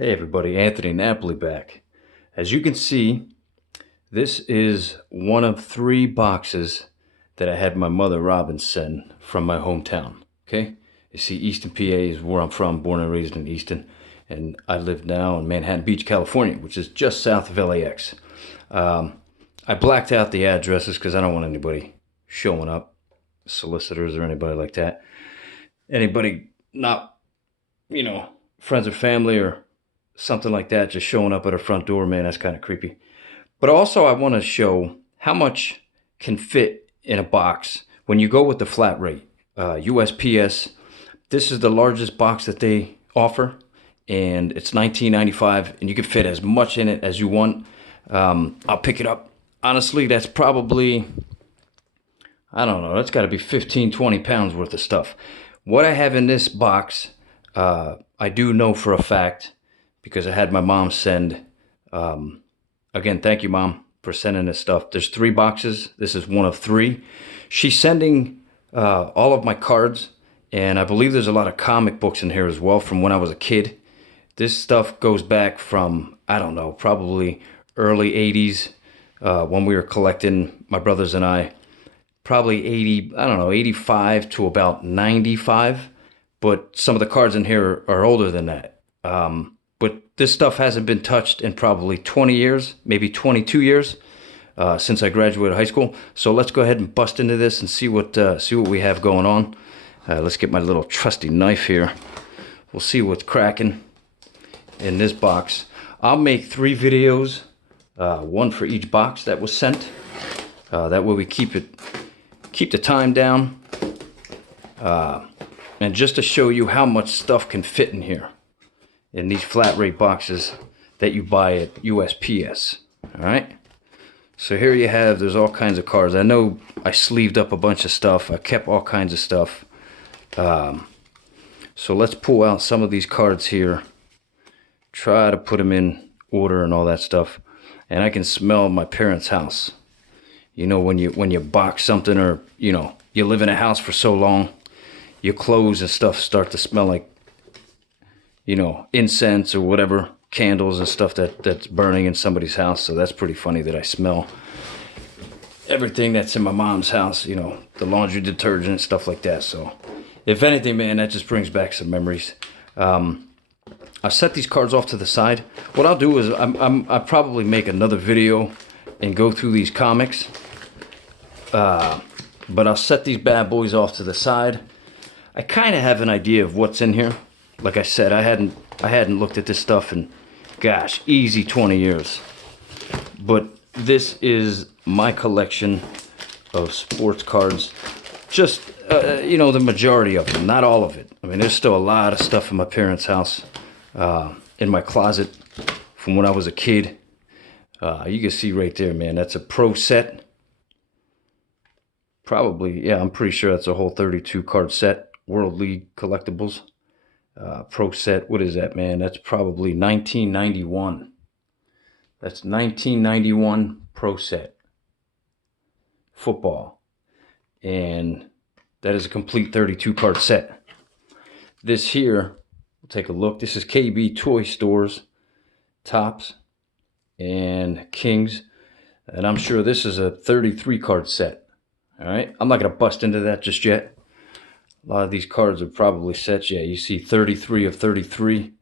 Hey everybody, Anthony Napoli back. As you can see, this is one of 3 boxes that I had my mother Robin send from my hometown. Okay? You see, Easton, PA is where I'm from, born and raised in Easton. And I live now in Manhattan Beach, California, which is just south of LAX. I blacked out the addresses because I don't want anybody showing up, solicitors or anybody like that. Anybody not, friends or family or something like that just showing up at her front door, man, that's kind of creepy. But also I want to show how much can fit in a box when you go with the flat rate. USPS, this is the largest box that they offer, and it's $19.95, and you can fit as much in it as you want. I'll pick it up. Honestly, that's probably, I don't know, that's got to be 15, 20 pounds worth of stuff. What I have in this box, I do know for a fact, because I had my mom send, again, thank you, Mom, for sending this stuff. There's 3 boxes. This is one of 3. She's sending all of my cards, and I believe there's a lot of comic books in here as well from when I was a kid. This stuff goes back from, I don't know, probably early 80s when we were collecting, my brothers and I, probably 80, I don't know, 85 to about 95. But some of the cards in here are older than that. But this stuff hasn't been touched in probably 20 years, maybe 22 years since I graduated high school. So let's go ahead and bust into this and see what we have going on. Let's get my little trusty knife here. We'll see what's cracking in this box. I'll make 3 videos, one for each box that was sent. That way we keep the time down. And just to show you how much stuff can fit in here, in these flat rate boxes that you buy at USPS. All right. So here you have, there's all kinds of cards. I know I sleeved up a bunch of stuff. I kept all kinds of stuff. So let's pull out some of these cards here. Try to put them in order and all that stuff. And I can smell my parents' house. You know, when you box something, or, you live in a house for so long, your clothes and stuff start to smell like, incense or whatever, candles and stuff that's burning in somebody's house. So that's pretty funny that I smell everything that's in my mom's house, the laundry detergent and stuff like that. So if anything, man, that just brings back some memories. I've set these cards off to the side. What I'll do is I'll probably make another video and go through these comics. But I'll set these bad boys off to the side. I kind of have an idea of what's in here. Like I said, I hadn't looked at this stuff in, gosh, easy 20 years. But this is my collection of sports cards. Just, the majority of them, not all of it. I mean, there's still a lot of stuff in my parents' house, in my closet from when I was a kid. You can see right there, man, that's a pro set. Probably, yeah, I'm pretty sure that's a whole 32 card set. World League collectibles. Pro set, what is that, man? That's probably 1991. That's 1991 pro set. Football. And that is a complete 32 card set. This here, we'll take a look. This is KB Toy Stores, Tops, and Kings. And I'm sure this is a 33 card set. All right, I'm not going to bust into that just yet. A lot of these cards are probably sets. Yeah, you see 33 of 33.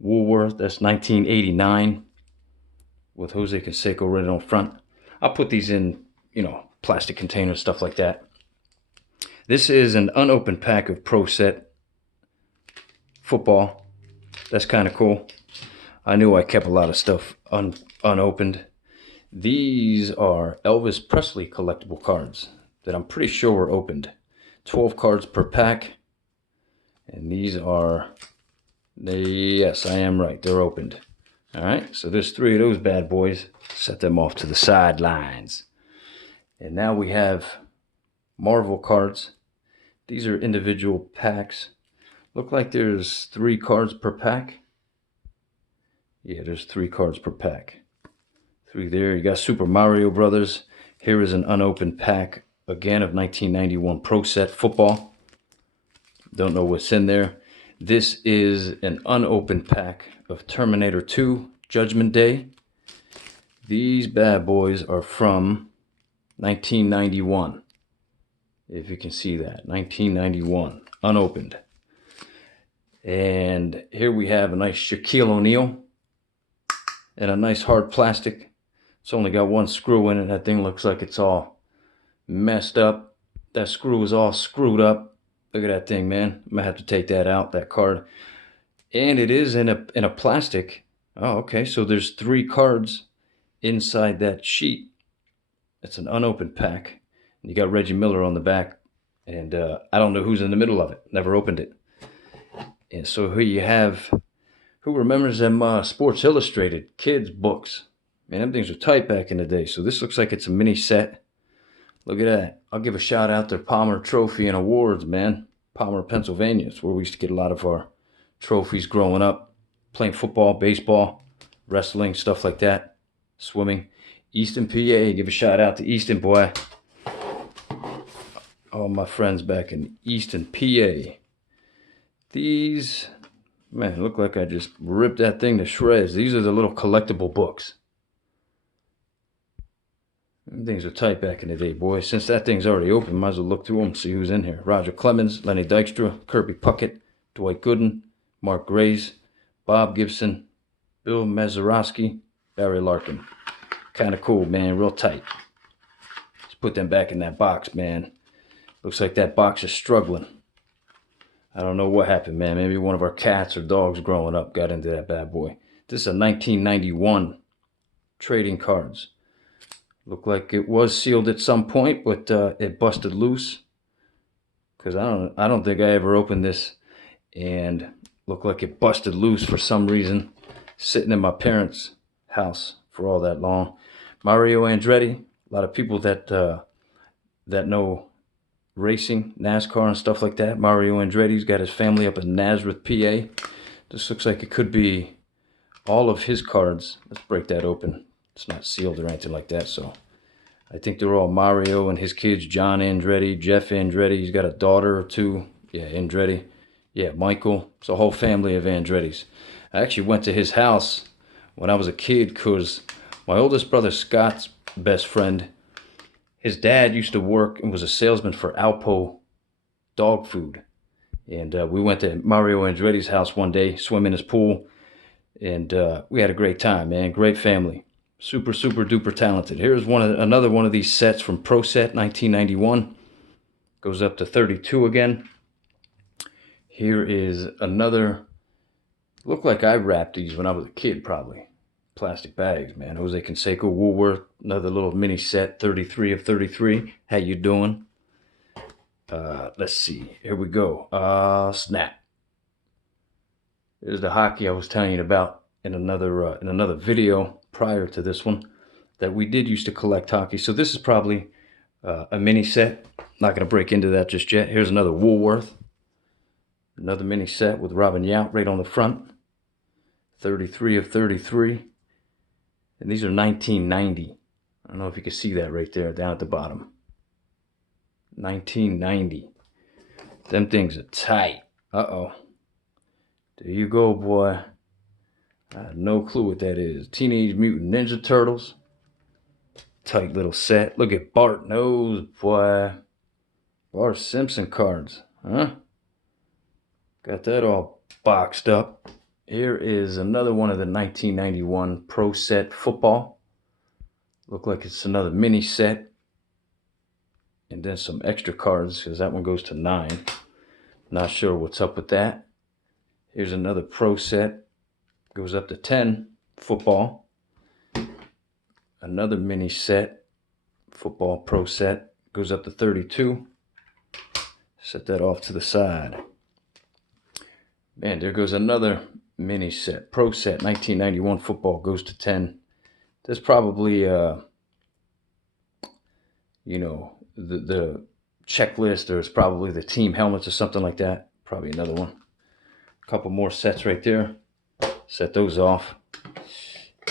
Woolworth, that's 1989. With Jose Canseco right on front. I'll put these in, plastic containers, stuff like that. This is an unopened pack of Pro Set football. That's kind of cool. I knew I kept a lot of stuff unopened. These are Elvis Presley collectible cards that I'm pretty sure were opened. 12 cards per pack. And these are, yes, I am right, they're opened. All right, so there's 3 of those bad boys. Set them off to the sidelines. And now we have Marvel cards. These are individual packs. Look like there's 3 cards per pack. Yeah, there's 3 cards per pack. 3 there. You got Super Mario Brothers. Here is an unopened pack, again, of 1991 Pro Set football. Don't know what's in there. This is an unopened pack of Terminator 2 Judgment Day. These bad boys are from 1991. If you can see that, 1991, unopened. And here we have a nice Shaquille O'Neal and a nice hard plastic. It's only got one screw in it. That thing looks like it's all messed up. That screw is all screwed up. Look at that thing, man. I'm gonna have to take that out, that card. And it is in a plastic. Oh, okay. So there's 3 cards inside that sheet. It's an unopened pack. You got Reggie Miller on the back. And I don't know who's in the middle of it. Never opened it. And so here you have, who remembers them Sports Illustrated kids books? Man, them things were tight back in the day. So this looks like it's a mini set. Look at that. I'll give a shout out to Palmer Trophy and Awards, man. Palmer, Pennsylvania. It's where we used to get a lot of our trophies growing up. Playing football, baseball, wrestling, stuff like that. Swimming. Easton, PA. Give a shout out to Easton, boy. All my friends back in Easton, PA. These, man, look like I just ripped that thing to shreds. These are the little collectible books. Things are tight back in the day, boys. Since that thing's already open, might as well look through them, see who's in here. Roger Clemens, Lenny Dykstra, Kirby Puckett, Dwight Gooden, Mark Grays, Bob Gibson, Bill Mazeroski, Barry Larkin. Kind of cool, man. Real tight. Let's put them back in that box, man. Looks like that box is struggling. I don't know what happened, man. Maybe one of our cats or dogs growing up got into that bad boy. This is a 1991 trading cards. Looked like it was sealed at some point, but it busted loose. Because I don't think I ever opened this, and looked like it busted loose for some reason, sitting in my parents' house for all that long. Mario Andretti. A lot of people that know racing, NASCAR and stuff like that. Mario Andretti's got his family up in Nazareth, PA. This looks like it could be all of his cards. Let's break that open. It's not sealed or anything like that, so I think they're all Mario and his kids, John Andretti, Jeff Andretti. He's got a daughter or 2. Yeah, Andretti. Yeah, Michael. It's a whole family of Andrettis. I actually went to his house when I was a kid because my oldest brother Scott's best friend, his dad used to work and was a salesman for Alpo dog food. And we went to Mario Andretti's house one day, swim in his pool, and we had a great time, man. Great family. Super, super duper talented. Here's another one of these sets from Pro Set 1991. Goes up to 32 again. Here is another. Looked like I wrapped these when I was a kid, probably. Plastic bags, man. Jose Canseco, Woolworth, another little mini set, 33 of 33. How you doing? Let's see. Here we go. Snap. Here's the hockey I was telling you about in another video prior to this one, that we did used to collect hockey. So this is probably a mini set. Not going to break into that just yet. Here's another Woolworth. Another mini set with Robin Yount right on the front. 33 of 33. And these are 1990. I don't know if you can see that right there down at the bottom. 1990. Them things are tight. Uh-oh. There you go, boy. I have no clue what that is. Teenage Mutant Ninja Turtles. Tight little set. Look at Bart Nose, boy. Bart Simpson cards. Huh? Got that all boxed up. Here is another one of the 1991 Pro Set football. Look like it's another mini set. And then some extra cards, because that one goes to 9. Not sure what's up with that. Here's another Pro Set. Goes up to 10. Football. Another mini set. Football Pro Set. Goes up to 32. Set that off to the side. Man, there goes another mini set. Pro Set 1991 football goes to 10. There's probably the checklist. There's probably the team helmets or something like that. Probably another one. A couple more sets right there. Set those off.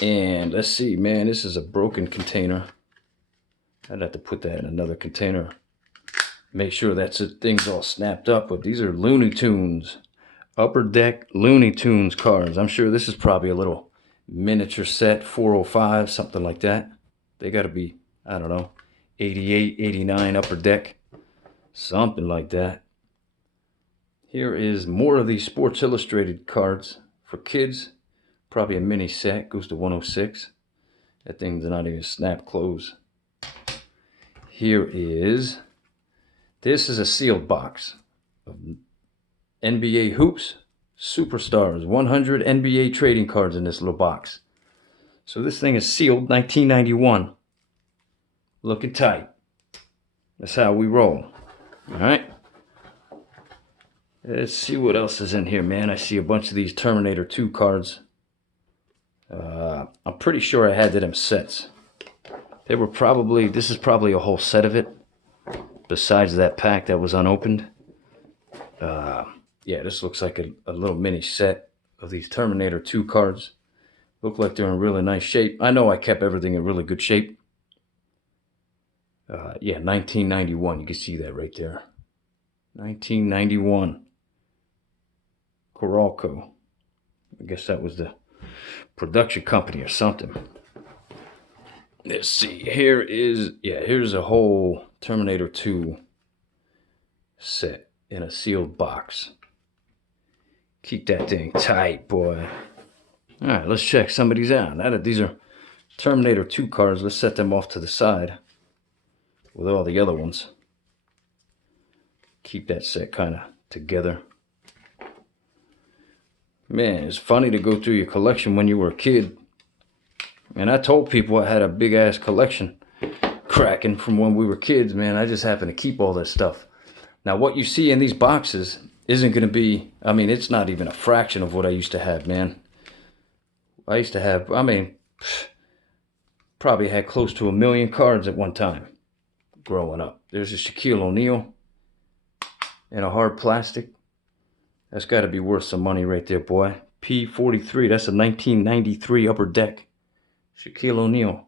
And let's see, man, this is a broken container. I'd have to put that in another container. Make sure that's it, things all snapped up. But these are Looney Tunes Upper Deck Looney Tunes cards. I'm sure this is probably a little miniature set, 405, something like that. They got to be, I don't know, 88, 89 Upper Deck, something like that. Here is more of these Sports Illustrated cards for kids. Probably a mini set, goes to 106. That thing's not even snap close. This is a sealed box of NBA Hoops Superstars, 100 NBA trading cards in this little box. So this thing is sealed, 1991. Looking tight. That's how we roll. All right. Let's see what else is in here, man. I see a bunch of these Terminator 2 cards. I'm pretty sure I had them sets. They were probably, this is probably a whole set of it. Besides that pack that was unopened. Yeah, this looks like a little mini set of these Terminator 2 cards. Look like they're in really nice shape. I know I kept everything in really good shape. Yeah, 1991. You can see that right there. 1991. Coralco. I guess that was the production company or something. Let's see. Here's a whole Terminator 2 set in a sealed box. Keep that thing tight, boy. All right, let's check some of these out. These are Terminator 2 cards. Let's set them off to the side with all the other ones. Keep that set kind of together. Man, it's funny to go through your collection when you were a kid. And I told people I had a big ass collection cracking from when we were kids, man. I just happen to keep all this stuff. Now, what you see in these boxes isn't going to be, I mean, it's not even a fraction of what I used to have, man. I used to have, probably had close to 1 million cards at one time growing up. There's a Shaquille O'Neal in a hard plastic. That's got to be worth some money right there, boy. P43, that's a 1993 Upper Deck. Shaquille O'Neal.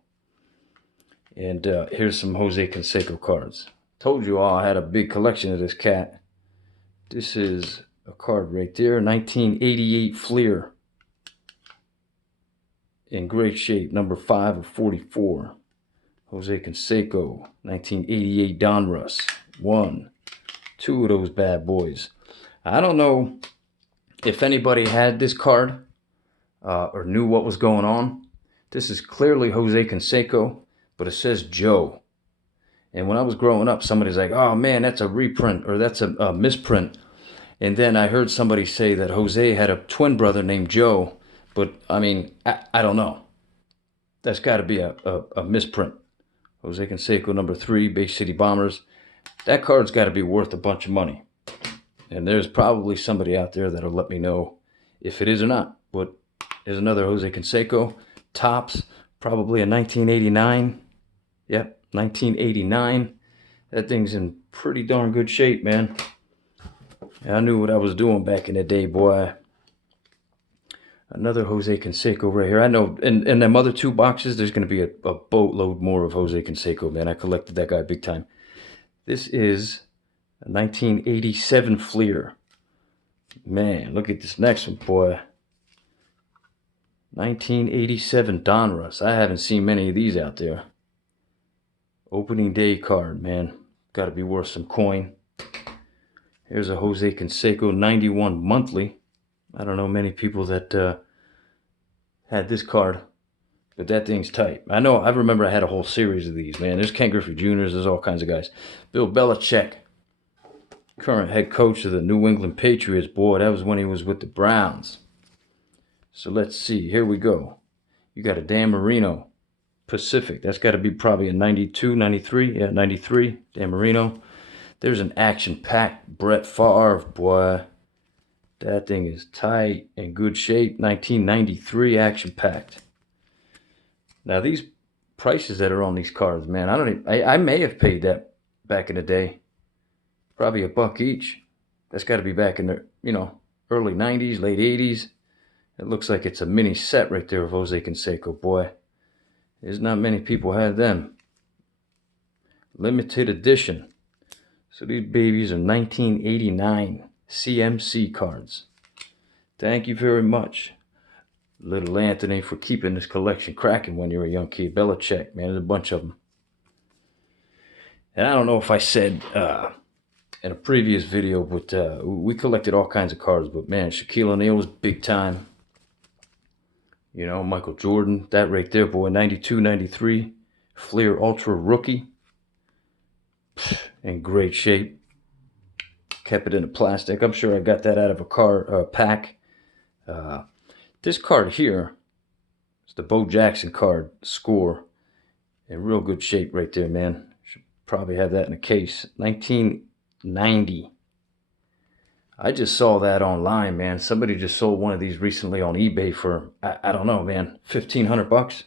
And here's some Jose Canseco cards. Told you all I had a big collection of this cat. This is a card right there, 1988 Fleer. In great shape, number 5 of 44. Jose Canseco, 1988 Donruss. 1, 2 of those bad boys. I don't know if anybody had this card or knew what was going on. This is clearly Jose Canseco, but it says Joe. And when I was growing up, somebody's like, oh man, that's a reprint or that's a misprint. And then I heard somebody say that Jose had a twin brother named Joe. But, I mean, I don't know. That's got to be a misprint. Jose Canseco, number 3, Bay City Bombers. That card's got to be worth a bunch of money. And there's probably somebody out there that'll let me know if it is or not. But there's another Jose Canseco. Tops, probably a 1989. Yep, 1989. That thing's in pretty darn good shape, man. I knew what I was doing back in the day, boy. Another Jose Canseco right here. I know in them other 2 boxes, there's going to be a boatload more of Jose Canseco, man. I collected that guy big time. This is a 1987 Fleer. Man, look at this next one, boy. 1987 Donruss. I haven't seen many of these out there. Opening day card, man. Got to be worth some coin. Here's a Jose Canseco 91 monthly. I don't know many people that had this card, but that thing's tight. I remember I had a whole series of these, man. There's Ken Griffey Jr., there's all kinds of guys. Bill Belichick, current head coach of the New England Patriots. Boy, that was when he was with the Browns. So let's see, here we go. You got a Dan Marino Pacific. That's got to be probably a 92, 93. Yeah, 93, Dan Marino. There's an action-packed Brett Favre, boy. That thing is tight and good shape. 1993 action-packed. Now these prices that are on these cards, man, I may have paid that back in the day. Probably $1 each. That's got to be back in the, early 90s, late 80s. It looks like it's a mini set right there of Jose Canseco, boy. There's not many people have them. Limited edition. So these babies are 1989 CMC cards. Thank you very much, little Anthony, for keeping this collection cracking when you were a young kid. Belichick, man, there's a bunch of them. And I don't know if I said in a previous video, but we collected all kinds of cards. But man, Shaquille O'Neal was big time. You know, Michael Jordan, that right there, boy, 92, 93. Fleer Ultra rookie. In great shape. Kept it in a plastic. I'm sure I got that out of a pack. This card here is the Bo Jackson card, score. In real good shape right there, man. Should probably have that in a case. 1990. I just saw that online, man. Somebody just sold one of these recently on eBay for, I don't know, man, $1,500.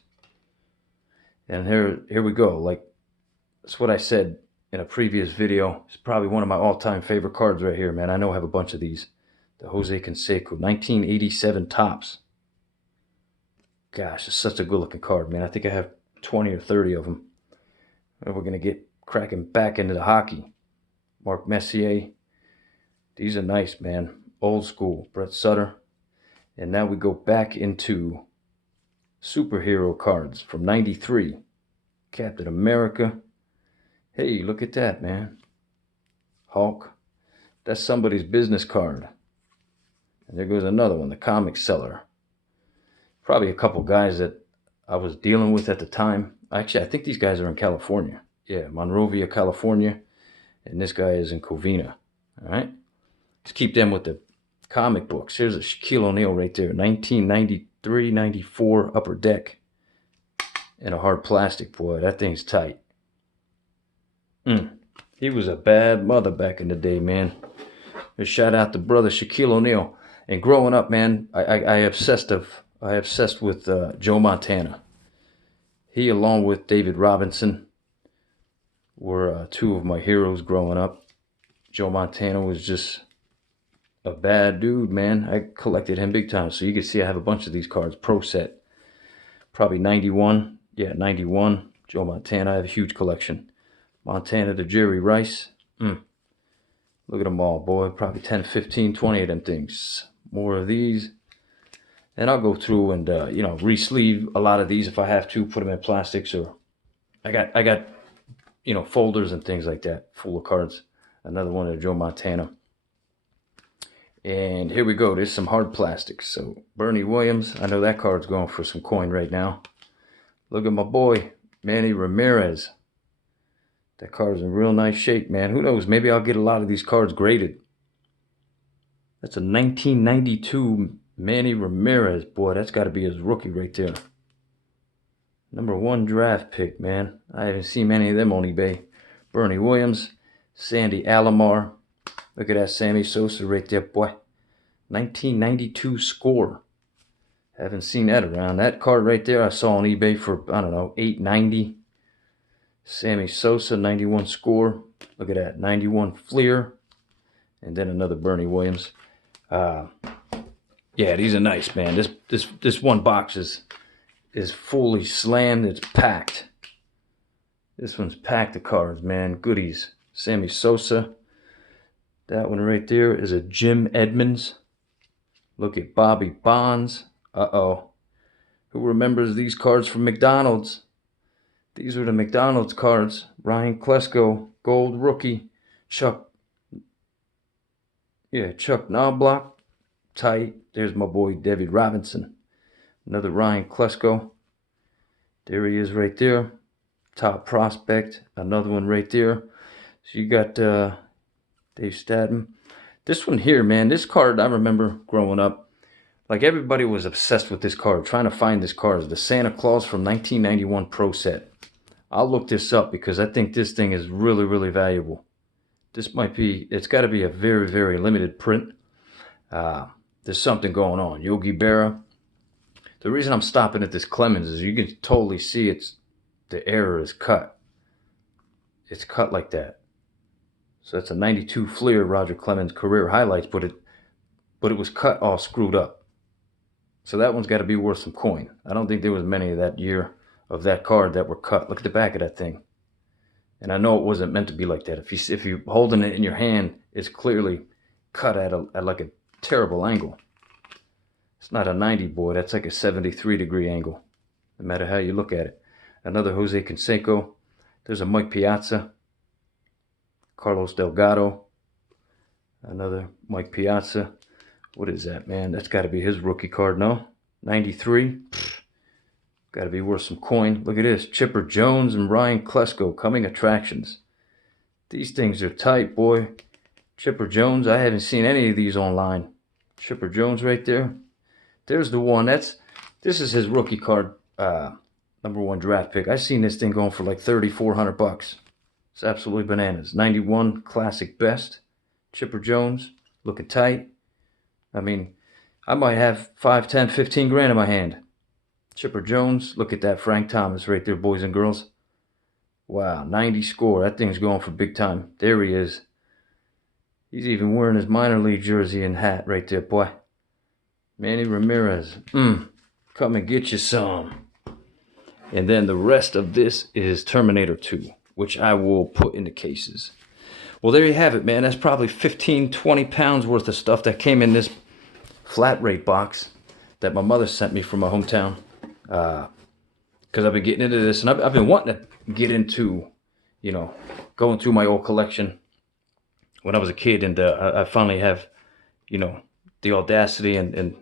And here we go. Like, that's what I said in a previous video. It's probably one of my all-time favorite cards right here, man. I know I have a bunch of these. The Jose Canseco, 1987 Topps. Gosh, it's such a good-looking card, man. I think I have 20 or 30 of them. And we're going to get cracking back into the hockey. Mark Messier. These are nice, man. Old school. Brett Sutter. And now we go back into superhero cards from 93. Captain America. Hey, look at that, man. Hulk. That's somebody's business card. And there goes another one, the comic seller. Probably a couple guys that I was dealing with at the time. Actually, I think these guys are in California. Yeah, Monrovia, California. And this guy is in Covina. All right? Let's keep them with the comic books. Here's a Shaquille O'Neal right there. 1993-94 Upper Deck. In a hard plastic, boy. That thing's tight. He was a bad mother back in the day, man. Just shout out to brother Shaquille O'Neal. And growing up, man, I obsessed with Joe Montana. He, along with David Robinson, were two of my heroes growing up. Joe Montana was just a bad dude, man. I collected him big time. So you can see I have a bunch of these cards. Pro set. Probably 91. Yeah, 91. Joe Montana. I have a huge collection. Montana to Jerry Rice. Look at them all, boy. Probably 10, 15, 20 of them things. More of these. And I'll go through and, re-sleeve a lot of these if I have to. Put them in plastics, or I got, folders and things like that full of cards. Another one of Joe Montana. And here we go. There's some hard plastics. So Bernie Williams. I know that card's going for some coin right now. Look at my boy, Manny Ramirez. That card's in real nice shape, man. Who knows? Maybe I'll get a lot of these cards graded. That's a 1992 Manny Ramirez. Boy, that's got to be his rookie right there. #1 draft pick, man. I haven't seen many of them on eBay. Bernie Williams. Sandy Alomar. Look at that Sammy Sosa right there, boy. 1992 score. Haven't seen that around. That card right there I saw on eBay for, I don't know, $8.90. Sammy Sosa, 91 score. Look at that, 91 Fleer. And then another Bernie Williams. Yeah, these are nice, man. This one box is fully slammed. It's packed. This one's packed of cards, man. Goodies. Sammy Sosa. That one right there is a Jim Edmonds. Look at Bobby Bonds. Uh-oh. Who remembers these cards from McDonald's? These are the McDonald's cards. Ryan Klesko, gold rookie. Chuck Knobloch. Tight. There's my boy David Robinson. Another Ryan Klesko. There he is right there. Top prospect. Another one right there. So you got Dave Stadman. This one here, man. This card, I remember growing up. Like, everybody was obsessed with this card. Trying to find this card. The Santa Claus from 1991 Pro Set. I'll look this up because I think this thing is really, really valuable. This might be, it's got to be a very, very limited print. There's something going on. Yogi Berra. The reason I'm stopping at this Clemens is you can totally see the error is cut. It's cut like that. So that's a 92 Fleer Roger Clemens career highlights, but it was cut all screwed up. So that one's got to be worth some coin. I don't think there was many of that year of that card that were cut. Look at the back of that thing. And I know it wasn't meant to be like that. If you're holding it in your hand, it's clearly cut at like a terrible angle. It's not a 90, boy. That's like a 73-degree angle, no matter how you look at it. Another Jose Canseco. There's a Mike Piazza. Carlos Delgado. Another Mike Piazza. What is that, man? That's got to be his rookie card, no? 93. Got to be worth some coin. Look at this. Chipper Jones and Ryan Klesko, coming attractions. These things are tight, boy. Chipper Jones, I haven't seen any of these online. Chipper Jones right there. There's the one. This is his rookie card, #1 draft pick. I've seen this thing going for like $3,400. It's absolutely bananas. 91 classic best. Chipper Jones, looking tight. I mean, I might have 5, 10, 15 grand in my hand. Chipper Jones, look at that Frank Thomas right there, boys and girls. Wow, 90 score. That thing's going for big time. There he is. He's even wearing his minor league jersey and hat right there, boy. Manny Ramirez. Come and get you some. And then the rest of this is Terminator 2, which I will put into cases. Well, there you have it, man. That's probably 15, 20 pounds worth of stuff that came in this flat rate box that my mother sent me from my hometown. Because I've been getting into this, and I've been wanting to get into, going through my old collection when I was a kid, and I finally have, the audacity and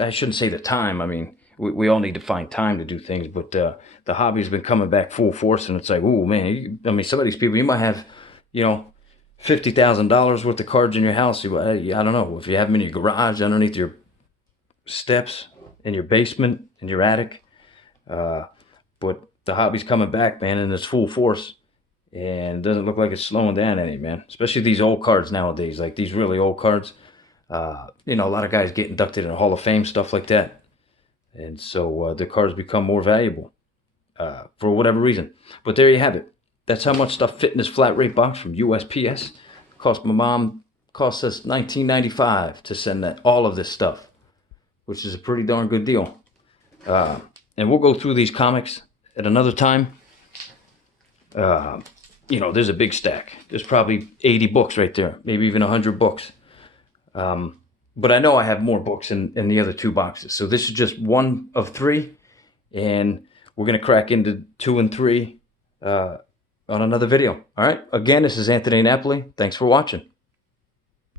I shouldn't say the time. I mean, we all need to find time to do things, but the hobby's been coming back full force, and it's like, oh man, some of these people, you might have, $50,000 worth of cards in your house. I don't know if you have them in your garage, underneath your steps, in your basement, in your attic. But the hobby's coming back, man, and it's full force. And it doesn't look like it's slowing down any, man. Especially these old cards nowadays, like these really old cards. A lot of guys get inducted in the Hall of Fame, stuff like that. And so the cards become more valuable for whatever reason. But there you have it. That's how much stuff fit in this flat rate box from USPS. Cost us $19.95 to send all of this stuff, which is a pretty darn good deal. And we'll go through these comics at another time. There's a big stack. There's probably 80 books right there, maybe even 100 books. But I know I have more books in the other 2 boxes. So this is just 1 of 3, and we're going to crack into 2 and 3 on another video. All right. Again, this is Anthony Napoli. Thanks for watching.